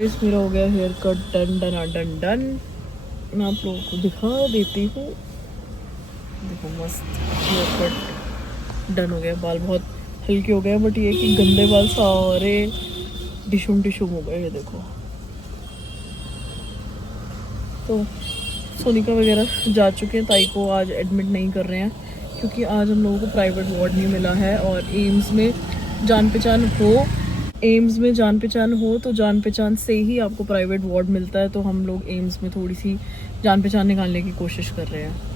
इस मेरा हो गया haircut done done done done. मैं आप लोगों को दिखा देती हूँ। देखो मस्त हेयर कट डन हो गया। बाल बहुत हल्के हो गए बट ये कि गंदे बाल सारे डिशुम डिशुम हो गए। ये देखो। तो सोनिका वगैरह जा चुके हैं। ताई को आज एडमिट नहीं कर रहे हैं क्योंकि आज हम लोगों को प्राइवेट वार्ड नहीं मिला है। और एम्स में जान पहचान हो तो जान पहचान से ही आपको प्राइवेट वार्ड मिलता है। तो हम लोग एम्स में थोड़ी सी जान पहचान निकालने की कोशिश कर रहे हैं।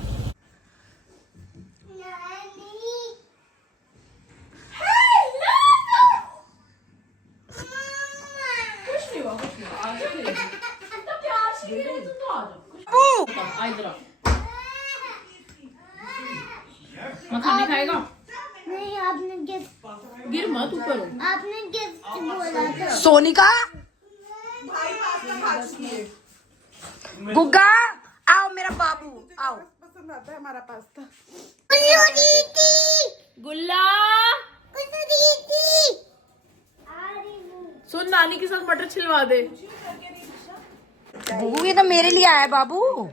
खाने खाएगा? नहीं, आपने गिफ्ट गिर मत ऊपर। आपने गिफ्ट बोला था। सोनिका गुग्गा आओ मेरा बाबू आओ। पसंद आता है हमारा पास्ता। गुल्ला सुन, नानी के साथ मटर छिलवा दे। गुग्गू ये तो मेरे लिए आया है बाबू।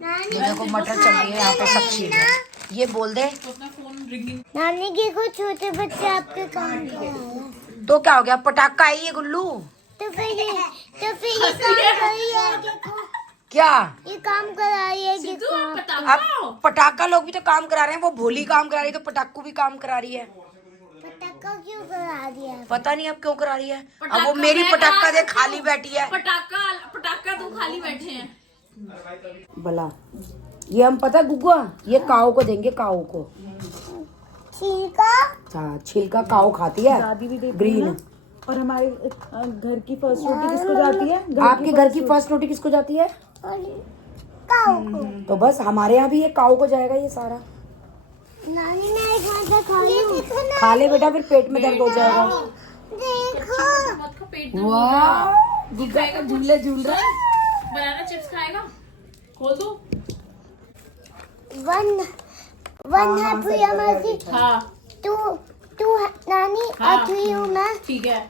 ये देखो मटर चल रही है यहाँ पे सब चीजें। ये बोल दे नानी के को छोटे बच्चे आपके काम का तो क्या हो गया? पटाखा आई है गुल्लू। तो फिर ये काम कर रही है देखो। क्या ये काम कर रही है देखो। अब पटाखा लोग भी तो काम करा रहे हैं। वो भोली काम करा रही है तो पटाखू भी काम करा रही है। पटाखा क्यों करा दिया? पता नहीं अब क्यों करा रही है। अब वो मेरी पटाखा दे खाली बैठी है। पटाखा तो खाली बैठे हैं। भला ये हम पता गुग्गा ये काऊ को देंगे। काऊ को छिलका। हाँ छिलका काऊ खाती है। दादी भी देती है ग्रीन। ना। और हमारे घर की फर्स्ट रोटी किसको जाती है? आपके घर की फर्स्ट रोटी किसको जाती है? और काऊ को। तो बस हमारे यहाँ भी ये काऊ को जाएगा ये सारा। नानी ने एक हाथ खा लिया। खा ले बेटा फिर पेट में दर्द हो जाएगा। देखो वाह गुग्गा का झूले झूल रहा है। बनाना चिप्स खाएगा? खोल दो। वन है प्रिया मर्जी। हाँ तू नानी हाँ। और 3 हूँ मैं। ठीक है।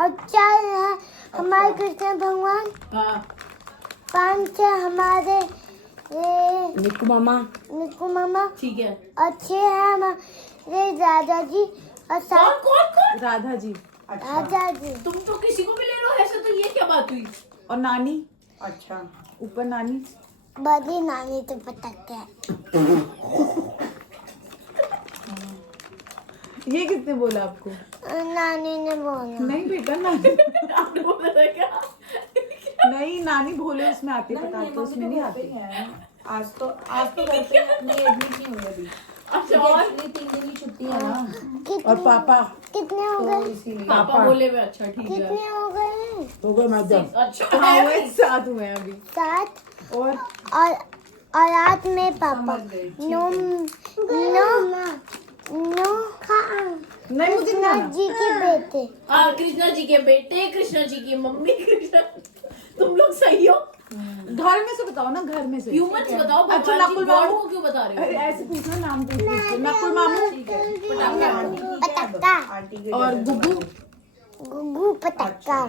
और 4 है हमारे कृष्ण भगवान। हाँ 5 है हमारे निक्कू मामा। निक्कू मामा। ठीक है। और 6 है हमारे दादाजी। और 7 कौन? राधा जी दादाजी। तुम तो किसी को भी ले लो ऐसे। तो ये क्या बात हुई? और नानी। अच्छा ऊपर नानी। बड़ी नानी तो पटक है। ये किसने बोला आपको? नानी ने बोला। नहीं बेटा नानी आपने बोला था क्या? नहीं नानी भोले उसमें आती है पटाखे उसमें नहीं आती। आज तो घर पे नहीं एडमिट नहीं हुई अभी। अच्छा और 3 दिन की छुट्टी है ना। कितने और पापा कितने हो गए? इसीलिए पापा बोले हुए। अच्छा ठीक है। कितने हो गए? हो गए मैडम। अच्छा हाँ वो एक साथ हुए हैं अभी। 7 और और रात में पापा। नो नहीं मुझे कृष्णा ना जी के बेटे। कृष्णा जी के बेटे, कृष्णा जी की मम्मी, कृष्णा। तुम लोग सही हो। घर में से बताओ ना घर में से। ह्यूमंस बताओ। अच्छा भगवान जी नकुल गॉड मामू को क्यों बता रहे अरे हो? ऐसे पूछो नाम पूछो। नकुल मामू पटक्का। और गुग्गू। गुग्गू पटक्का।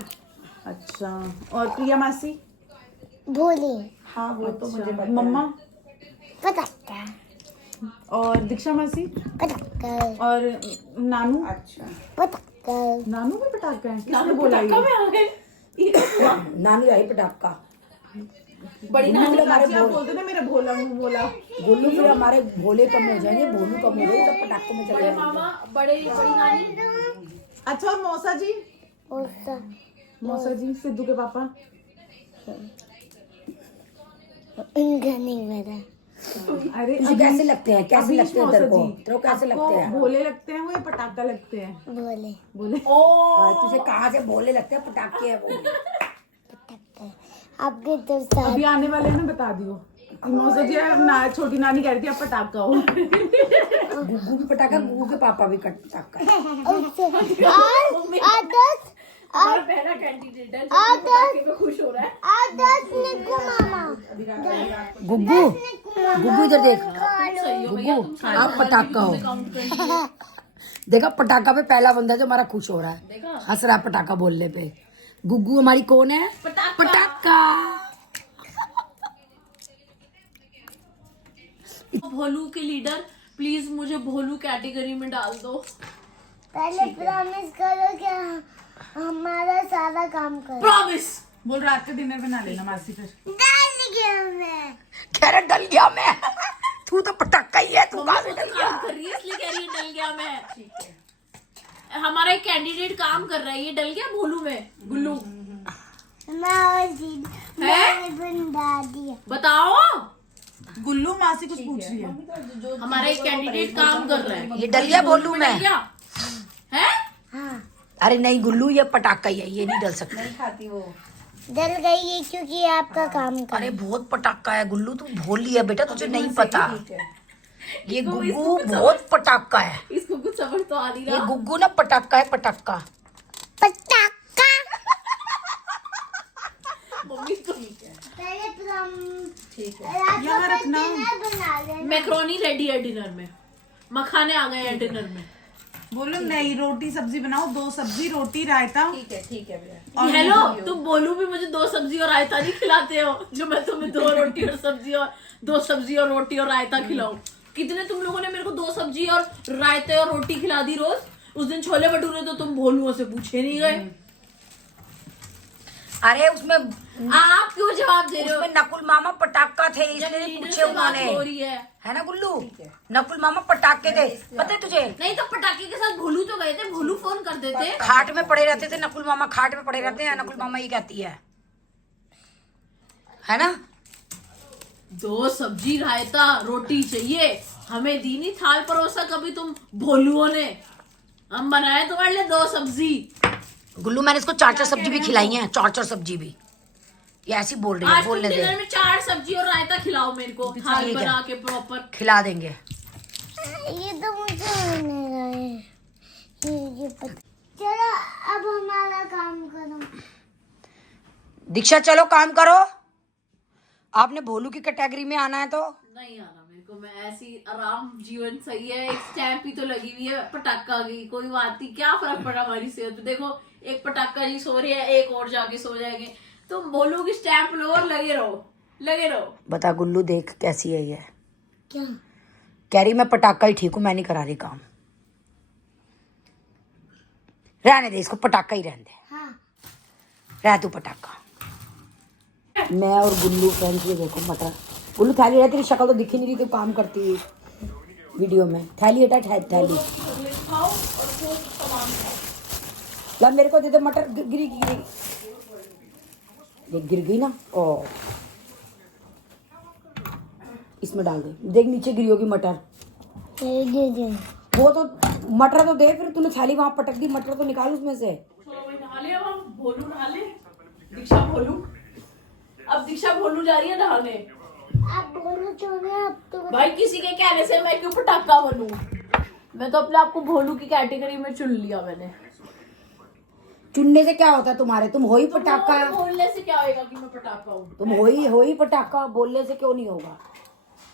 अच्छा और प्रिया मासी। भोली हाँ वो तो मुझे पता। मम्मा पटक्का। और दीक्षा मासी पटक्का। और नानू। अच्छा पटक्का। नानू भी पटाखा है? किसने बोला ये? नानी आई पटाखा। बड़ी नानी चाची आप बोलते ना मेरा भोला मुंह बोला। गुल्लू फिर हमारे भोले कम हो जाएंगे। भोलू कम हो जाएंगे सब पटाखों में चले बड़े जाएंगे। मामा, बड़ी नानी। अच्छा और मौसा जी। मौसा जी सिद्धू के पापा। उनका नहीं पता। अरे तुझे कैसे लगते हैं? कैसे अभीश लगते हैं मौसा तेरे को? जी। तेरे को कैसे आपको लगते हैं? भोले लगते हैं वो या पटाखा लगते हैं? बोले बोले तुझे कहाँ से भोले लगते हैं? पटाखे है वो। पटक्का। आपके तो साथ अभी आने वाले हैं ना बता दियो। मौसा जी ना छोटी नानी कह रही थी आप पटाखा हो। गुग्गू भी पटाखा। गुग्गू के पापा भी पटाखा। आदर्श हमारा पहला कैंडिडेट है जो आदर्श पटाखे पे खुश हो रहा है। आदर्श निक्कू मामा। गुग्गू गुग्गू इधर देख। सही हो भैया, तुम गुग्गू आप पटाखा हो। देखा पटाखा पे पहला बंदा जो हमारा खुश हो रहा है, देखा हंस रहा है पटाखा बोलने पे। गुग्गू हमारी कौन है? पटाखा। भोलू के लीडर, प्लीज मुझे भोलू कैटेगरी में डाल दो। पहले प्रॉमिस करो कि हमारा सारा काम करो। प्रॉमिस। बोल रात के डिनर बना लेना मासी फिर। डाल गया मैं। कह रहा डल गया मैं। तू तो पटाखा ही है, तू कहाँ से डल गया? काम कर रही है इसलिए कह रही है डल गया मैं। ठीक है, हमारा एक कैंडिडेट काम कर रहा है, ये डल गया भोलू में। गुल्लू मैं और जीत मैंने बना दिया। बताओ। गुल्लू मासी कुछ पूछ रही है। हमारा एक कैंडिडेट काम कर रहा है, ये डल गया भोलू में। डल गया है। हाँ अरे नहीं गुल्लू, ये पटाखा ही है, ये नहीं डल सकता। खाती वो। डल गई है क्योंकि आपका काम कर। अरे बहुत पटाखा है गुल्लू, तू भोली है बेटा, तुझे नहीं पता। ये गुग्गू बहुत पटाखा है। इसको कुछ समझ तो आ नहीं ये रहा। गुग्गू ना पटाखा है, पटाखा। पटाखा। मम्मी तो पहले ठीक है। रात यहाँ को रखना। डिनर बना लेना। मैक्रोनी रेडी है डिनर में, मखाने आ गए हैं डिनर में। बोलो नहीं, रोटी सब्जी बनाओ, 2 सब्जी रोटी रायता। ठीक है भैया। हेलो, तुम बोलू भी मुझे 2 सब्जी और रायता नहीं खिलाते हो, जो मैं तुम्हें 2 रोटी और सब्जी और 2 सब्जी और रोटी और रायता खिलाऊं। कितने तुम लोगों ने मेरे को 2 सब्जी और रायते और रोटी खिला दी रोज। उस दिन छोले भटूरे तो तुम भोलुओं से पूछे नहीं गए। अरे उसमें आप क्यों जवाब दे रहे हो? उसमें नकुल मामा पटाखा थे, इसलिए लीडर पूछे से बात उन्होंने। हो रही है ना गुल्लू? नकुल मामा पटाखे थे, पता है तुझे? नहीं तो पटाखे के साथ भोलू तो गए थे, भोलू फोन कर देते। खाट में पड़े रहते थे नकुल मामा, खाट में पड़े रहते हैं नकुल मामा, ये कहती है ना? 2 सब्जी रायता रोटी चाहिए, हमें दी नहीं थाल परोसा कभी तुम भोलुओं ने। हम बनाए तुम्हारे लिए 2 सब्जी। गुल्लू मैंने इसको 4 सब्जी भी खिलाई है, 4 सब्जी भी। ये ऐसी बोल रही है, आज तुम बोलने डिनर दे, में 4 सब्जी और रायता खिलाओ मेरे को, थाल ठीक है। बना के प्रॉपर। खिला देंगे। ये तो मुझे आने रहा है। ये पता। चलो अब हमारा काम करो। दीक्षा चलो काम करो, आपने भोलू की कैटेगरी में आना है तो। नहीं आना मेरे को, मैं ऐसी आराम जीवन सही है। एक स्टैम्प ही तो लगी हुई है पटाखा की, कोई बात नहीं, क्या फर्क पड़ा हमारी सेहत पे। देखो एक पटाखा जी सो रही है, एक और जाके सो जाएंगे। तुम भोलू की स्टैम्प लो और लगे रहो। बता गुल्लू देख कैसी है ये। क्या? कह रही मैं पटाखा ही ठीक हूँ, मैं नहीं करा रही काम। रहने दे इसको, पटाखा ही रहने दे। हाँ। रह तू पटाखा। मैं और गुल्लू फ्रेंड्स, ये देखो मटर। गुल्लू थैली है, तेरी शक्ल तो दिखी नहीं रही, तो काम करती हुई वीडियो में। थैली हटा, थैली ला मेरे को दे दे। मटर गिरी देख, गिर गई ना। ओ इसमें डाल दे, देख नीचे गिरी होगी मटर। दे। वो तो मटर तो दे, फिर तूने थैली वहां पटक दी, मटर तो निकाल उसमें से। भोलू नहा ले। दीक्षा भोलू, अब दीक्षा भोलू जा रही है नहाने। आप बोलो तो ना, अब तो भाई किसी के कहने से मैं क्यों पटाखा बनूं? मैं तो अपने आप को भोलू की कैटेगरी में चुन लिया मैंने। चुनने से क्या होता है तुम्हारे? तुम हो ही पटाखा। बोलने से क्या होएगा कि मैं पटाखा हूँ? तुम हो ही पटाखा, बोलने से क्यों नहीं होगा?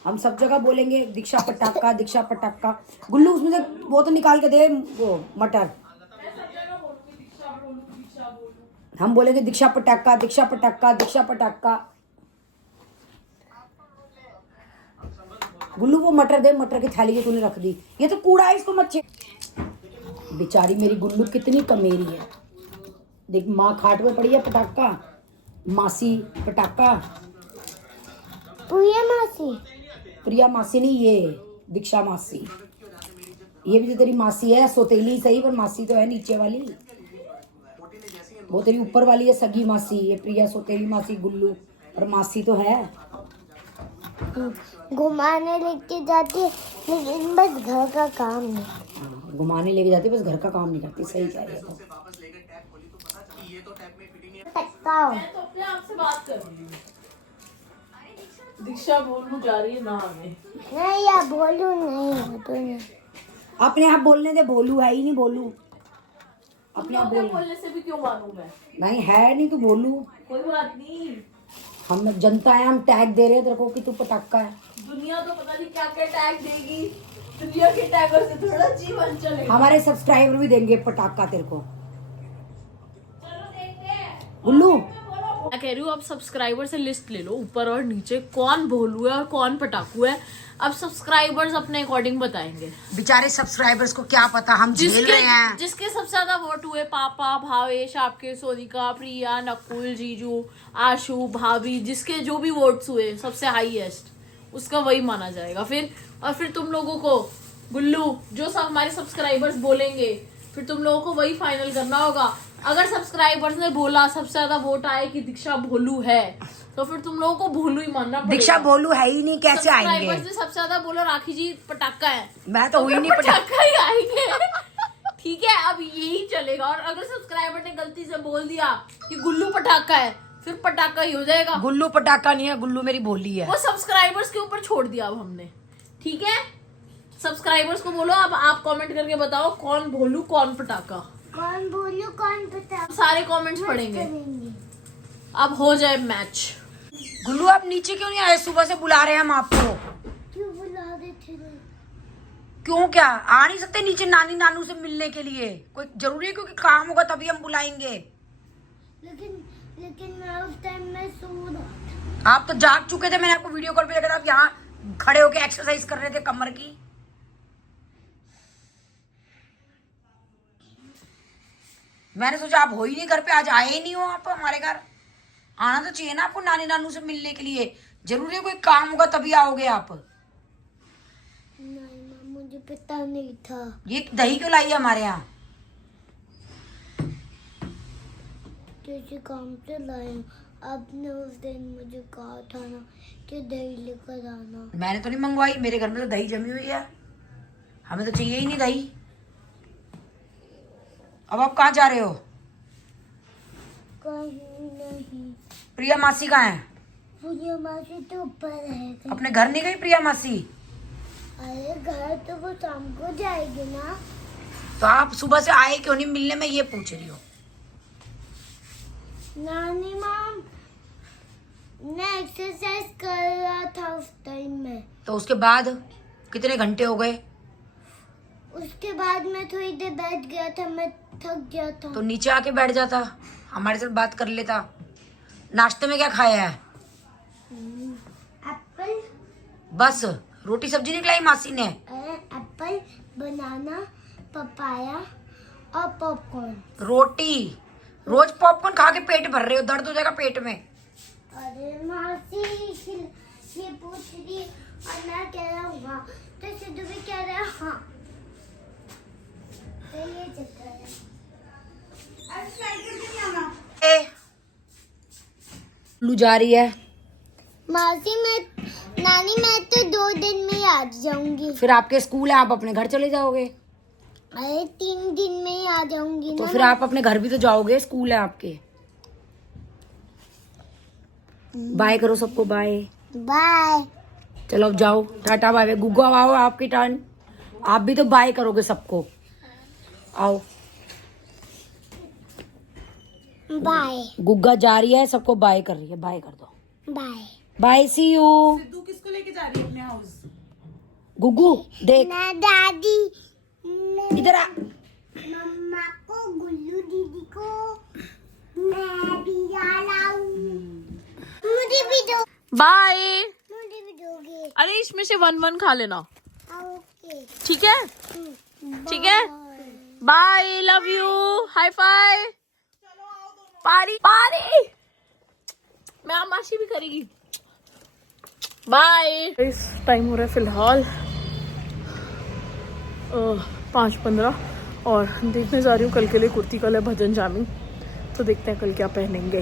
हम सब जगह बोलेंगे दीक्षा पटाखा, दीक्षा पटाखा। गुल्लू उसमें से वो तो निकाल के दे, वो मटर। हम बोलेंगे दीक्षा पटाखा, दीक्षा पटाखा, दीक्षा पटाखा। गुल्लू वो मटर दे, मटर की थैली जो तूने रख दी, ये तो कूड़ा है, इसको मत। बेचारी मेरी गुल्लू कितनी कमेरी है। देख माँ खाट में पड़ी है, पटाखा मासी पटाखा। पूजा मासी। प्रिया मासी नहीं, ये दीक्षा मासी। ये भी तो तेरी मासी है, सौतेली सही पर मासी तो है नीचे वाली। वो तेरी ऊपर वाली है सगी मासी। ये प्रिया सौतेली मासी, गुल्लू और मासी तो है। घुमाने लेके जाती है, लेकिन बस घर का काम नहीं। घुमाने लेके जाती, बस घर का काम नहीं करती। सही कह रही है। मैं तो अपने आप से बात कर रही हूँ। दीक्षा भोलू जा रही है नहाने। नहीं या बोलू नहीं। अपने आप बोलने दे, भोलू है ही नहीं भोलू। अपने आप बोल। बोलने से भी क्यों मानूं मैं? नहीं है नहीं, तू भोलू। कोई बात नहीं, हम जनता है, हम टैग दे रहे हैं तेरे को कि तू पटाखा है। दुनिया तो पता नहीं क्या क्या टैग देगी। प्रिया के टैगर से थोड़ा जीवन चलेगा। हमारे सब्सक्राइबर भी देंगे पटाखा तेरे को। गुल्लू मैं कह रही हूँ अब सब्सक्राइबर से लिस्ट ले लो ऊपर और नीचे, कौन भोलू है और कौन पटाखू है। अब सब्सक्राइबर्स अपने अकॉर्डिंग बताएंगे। बेचारे सब्सक्राइबर्स को क्या पता, हम झेल रहे हैं। जिसके सबसे ज्यादा वोट हुए, पापा, भावेश, आपके, सोनिका, प्रिया, नकुल, जीजू, आशु, भाभी, जिसके जो भी वोट्स हुए सबसे हाईएस्ट, उसका वही माना जाएगा फिर। और फिर तुम लोगों को गुल्लू जो सब हमारे सब्सक्राइबर्स बोलेंगे, फिर तुम लोगों को वही फाइनल करना होगा। अगर सब्सक्राइबर्स ने बोला सबसे ज्यादा वोट आए कि दीक्षा भोलू है, तो फिर तुम लोगों को भोलू ही मानना पड़ेगा। दीक्षा भोलू है ही नहीं, कैसे आएंगे? सब्सक्राइबर्स ने सबसे ज्यादा बोला राखी जी पटाखा है, मैं तो हुई नहीं पटाखा ही आएंगे। ठीक है, अब यही चलेगा। और अगर सब्सक्राइबर ने गलती से बोल दिया कि गुल्लू पटाखा है, फिर पटाखा ही हो जाएगा। गुल्लू पटाखा नहीं है, गुल्लू मेरी बोली है। वो सब्सक्राइबर्स के ऊपर छोड़ दिया अब हमने। ठीक है, सब्सक्राइबर्स को बोलो अब आप कमेंट करके बताओ कौन भोलू कौन पटाखा। कौन बोलू कौन पता सारे कमेंट्स पढ़ेंगे, अब हो जाए मैच। गुल्लू आप नीचे क्यों नहीं आए? सुबह से बुला रहे हैं हम आपको। क्यों बुला रहे थे? क्यों, क्या आ नहीं सकते नीचे नानी नानू से मिलने के लिए? कोई जरूरी है क्योंकि काम होगा तभी हम बुलाएंगे। लेकिन मैं उस टाइम में सो रहा था। आप तो जाग चुके थे, मैंने आपको वीडियो कॉल पे देखा था, आप यहाँ खड़े होके एक्सरसाइज कर रहे थे कमर की। मैंने सोचा आप हो ही नहीं घर पे, आज आए ही नहीं हो आप हमारे घर। आना तो चाहिए ना आपको नानी नानू से मिलने के लिए। जरूरी है कोई काम होगा तभी आओगे आप। नहीं माँ, मुझे पता नहीं था। ये दही क्यों लाई है हमारे यहाँ? किसी काम से लाए। आपने उस दिन मुझे कहा था ना कि दही लेकर आना। मैंने तो नहीं मंगवाई, मेरे घर में तो दही जमी हुई है, हमें तो चाहिए ही नहीं दही। अब आप कहाँ जा रहे हो? कहीं नहीं। प्रिया मासी कहाँ है? प्रिया मासी तो ऊपर है। अपने घर नहीं गई प्रिया मासी? अरे घर तो वो शाम को जाएगी ना। तो आप सुबह से आए क्यों नहीं मिलने में, ये पूछ रही हो? नानी माम, मैं एक्सरसाइज कर रहा था उस टाइम में। तो उसके बाद कितने घंटे हो गए? उसके बाद मैं थोड़ी देर बैठ गया था, मैं थक गया था। तो नीचे आके बैठ जाता, हमारे साथ बात कर लेता। नाश्ते में क्या खाया है? एप्पल। बस रोटी सब्जी नहीं खिलाई मासी ने? एप्पल, बनाना, पपाया और पॉपकॉर्न। रोटी? रोज पॉपकॉर्न खा के पेट भर रहे हो, दर्द हो जाएगा पेट में। अरे मासी ये पूछ रही और मैं कह रहा हूँ हाँ, तो सिद्धू भी कह रहा है हाँ। तो ये चक्कर है। लू जा रही है मासी नानी मैं तो 2 दिन में ही आ जाऊंगी। फिर आपके स्कूल है, आप अपने घर चले जाओगे। अरे 3 दिन में ही आ जाऊंगी तो ना। फिर आप अपने घर भी तो जाओगे, स्कूल है आपके। बाय करो सबको, बाय बाय। चलो अब जाओ, टाटा बाय बाय। गुग्गा आओ, आपकी टर्न, आप भी तो बाय करोगे सबको। आओ, बाय गुग्गा जा रही है, सबको बाय कर रही है, बाय कर दो। Bye bye, see you. Sidhu किसको लेके जा रही है अपने हाउस? गुग्गू देख ना दादी, इधर आ। मम्मा को, गुल्लू दीदी को मैं भी लाऊं। मुझे भी दो। बाय। मुझे भी दोगे? अरे इसमें से 1-1 खा लेना, ओके। ठीक है? ठीक है, bye, love you, high five. पारी पारी, मैं मासी भी करेगी। बाय। इस टाइम हो रहा है फिलहाल 5:15 और देखने जा रही हूँ कल के लिए कुर्ती, कल है भजन जामी, तो देखते हैं कल क्या पहनेंगे।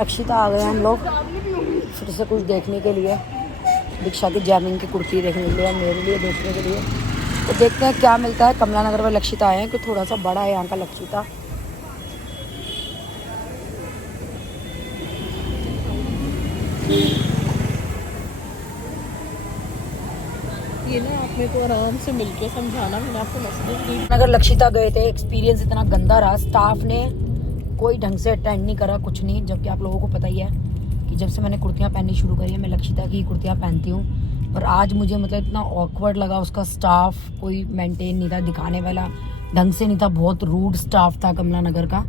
अक्षिता आ गए हम लोग फिर से कुछ देखने के लिए, दीक्षा की जैमिंग की कुर्ती देखने के लिए, मेरे लिए देखने के लिए। तो देखते हैं क्या मिलता है। कमला नगर में लक्षिता आए हैं, कि थोड़ा सा बड़ा है यहाँ का लक्षिता। ये ना आप मेरे को आराम से मिलके समझाना, मैंने आपको मैसेज की। अगर लक्षिता गए थे, एक्सपीरियंस इतना गंदा रहा, स्टाफ ने कोई ढंग से अटेंड नहीं करा, कुछ नहीं। जबकि आप लोगों को पता ही है कि जब से मैंने कुर्तियाँ पहननी शुरू करी है, मैं लक्षिता की कुर्तियाँ पहनती हूँ। और आज मुझे मतलब इतना ऑकवर्ड लगा, उसका स्टाफ कोई मेंटेन नहीं था, दिखाने वाला ढंग से नहीं था, बहुत रूड स्टाफ था कमला नगर का।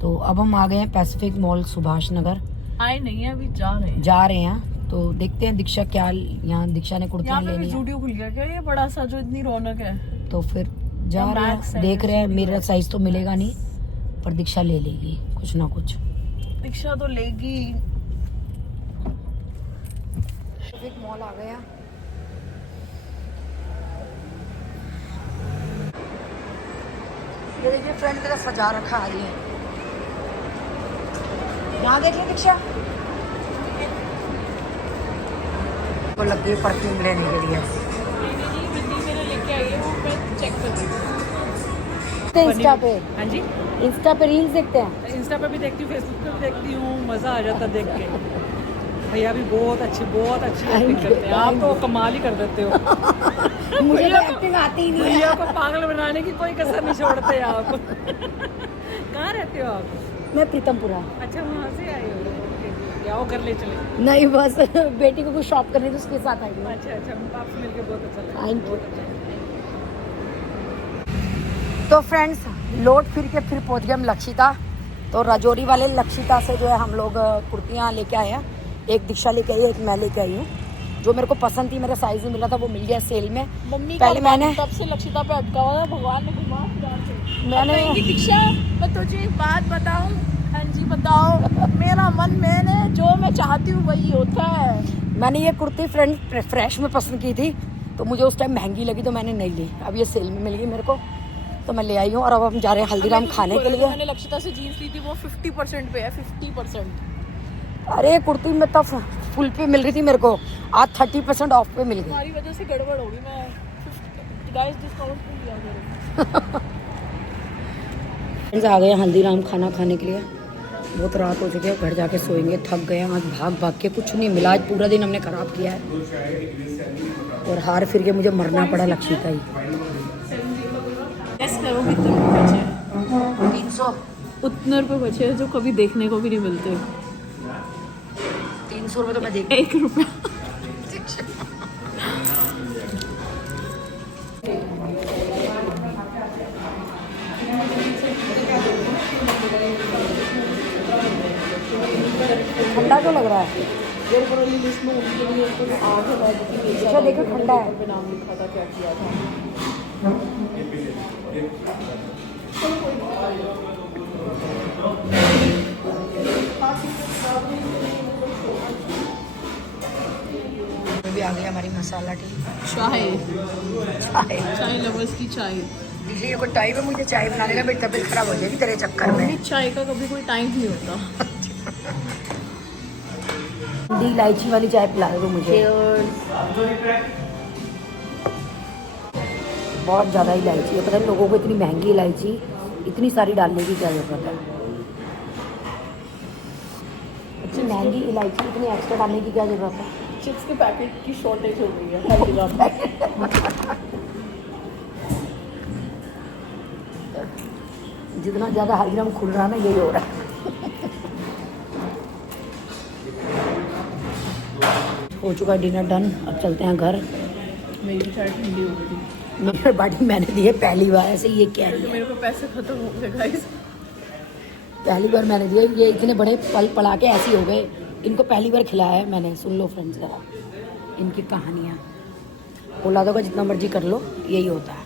तो अब हम आ गए हैं पैसिफिक मॉल सुभाष नगर, आए नहीं है, अभी जा रहे हैं। तो देखते हैं दीक्षा क्या, यहाँ दीक्षा ने कुर्तियाँ यहाँ पे लेनी भी है स्टूडियो खुल गया क्या, ये बड़ा सा जो इतनी रौनक है। तो फिर जा तो रहे Max हैं, है, देख रहे हैं। studio मेरा है। साइज तो मिलेगा नहीं, पर दीक्षा ले लेगी कुछ ना कुछ। दीक्षा तो लेगी। पैसिफिक मॉल आ गया। ये देखिए फ्रेंड तेरा सजा रखा है ये, यहाँ देखिए दीक्षा को लग गई परफ्यूम लेने के लिए। इंस्टा पे, हाँ जी, इंस्टा पे रील्स देखते हैं। इंस्टा पे भी देखती हूँ, फेसबुक पे भी देखती हूँ, मजा आ जाता देख के। भैया भी बहुत अच्छी एक्टिंग करते हैं, आप तो कमाल ही कर देते हो। मुझे तो एक्टिंग आती ही नहीं है। भैया को पागल बनाने की कोई कसर नहीं छोड़ते आप। कहाँ रहते हो आप? मैं प्रीतमपुरा। अच्छा, वहाँ से आए हो? ओके, आओ घर ले चले। नहीं, बस बेटी को कुछ शॉप करनी थी, उसके साथ आई हूँ। अच्छा, आपसे मिलके बहुत अच्छा लगा। Thank you. बहुत अच्छा। तो फ्रेंड्स, लौट फिर के फिर पहुंच गए हम लक्षिता। तो राजौरी वाले लक्षिता से जो है हम लोग कुर्तियाँ लेके आए हैं। एक दीक्षा लेके आई है, एक मैं लेके आई हूँ। जो मेरे को पसंद थी, मेरा साइज नहीं मिला था, वो मिल गया सेल में। मम्मी पहले मैंने तब से लक्षिता पे अटका हुआ है, भगवान ने घुमा फिरा के। मैंने दीक्षा, मैं तुझे एक बात बताऊं? हाँ जी बताओ। मेरा मन, मैंने जो मैं चाहती हूँ वही होता है। मैंने ये कुर्ती फ्रेंड फ्रेश में पसंद की थी, तो मुझे उस टाइम महंगी लगी तो मैंने नहीं ली। अब ये सेल में मिल गई मेरे को, तो मैं ले आई हूँ। और अब हम जा रहे हैं हल्दीराम खाने के लिए। मैंने लक्षिता से जीन्स ली थी, वो 50% पे है, 50%। अरे कुर्ती में तब फुल पे मिल रही थी मेरे को, आज 30% ऑफ पे मिल गई। तुम्हारी वजह से गड़बड़ होगी, मैं गाइस डिस्काउंट पे लिया करूँगी। फ्रेंड्स आ गए हल्दीराम खाना खाने के लिए। बहुत रात हो चुकी है, घर जाके सोएंगे, थक गए हैं। आज भाग के कुछ नहीं मिला, आज पूरा दिन हमने ख़राब किया है और हार फिर के मुझे मरना पड़ा लक्षिता ही। गेस करो कितने रुपए बचे? 300 उतने रुपए बचे हैं जो कभी देखने को भी नहीं मिलते। 300 रुपये तो मैं देख 1 रुपया। ठंडा तो लग रहा है। लिस्ट में उनके लिए तो 8 अच्छा देखो ठंडा है। पे नाम लिखा था, क्या किया था। भी आ गई हमारी मसाला टी। चाय चाय लवर्स की चाय। इसलिए कोई टाइम है मुझे चाय बनाने का, मेरी तबीयत खराब हो जाएगी तेरे चक्कर में। चाय का कभी कोई टाइम नहीं होता। इलायची वाली चाय पिला दो मुझे। बहुत ज़्यादा इलायची है, पता नहीं लोगों को इतनी महंगी इलायची इतनी सारी डालने की क्या जरूरत है। इतनी महंगी इलायची इतनी एक्स्ट्रा डालने की क्या जरूरत है। चिप्स के पैकेट की शॉर्टेज हो गई है हल्दीराम में। जितना ज़्यादा हल्दीराम खुल रहा है ना, यही हो रहा है। हो चुका है डिनर डन, अब चलते हैं घर। मेरी चाय ठंडी हो गई। मेरी बाटी मैंने दी है पहली बार, ऐसे ये क्या है। मेरे को पैसे खत्म हो गए गाइस। पहली बार मैंने दिया, ये इतने बड़े पल पला के ऐसे हो गए। इनको पहली बार खिलाया है मैंने। सुन लो फ्रेंड्स जरा इनकी कहानियाँ। औलादों का जितना मर्जी कर लो, यही होता है।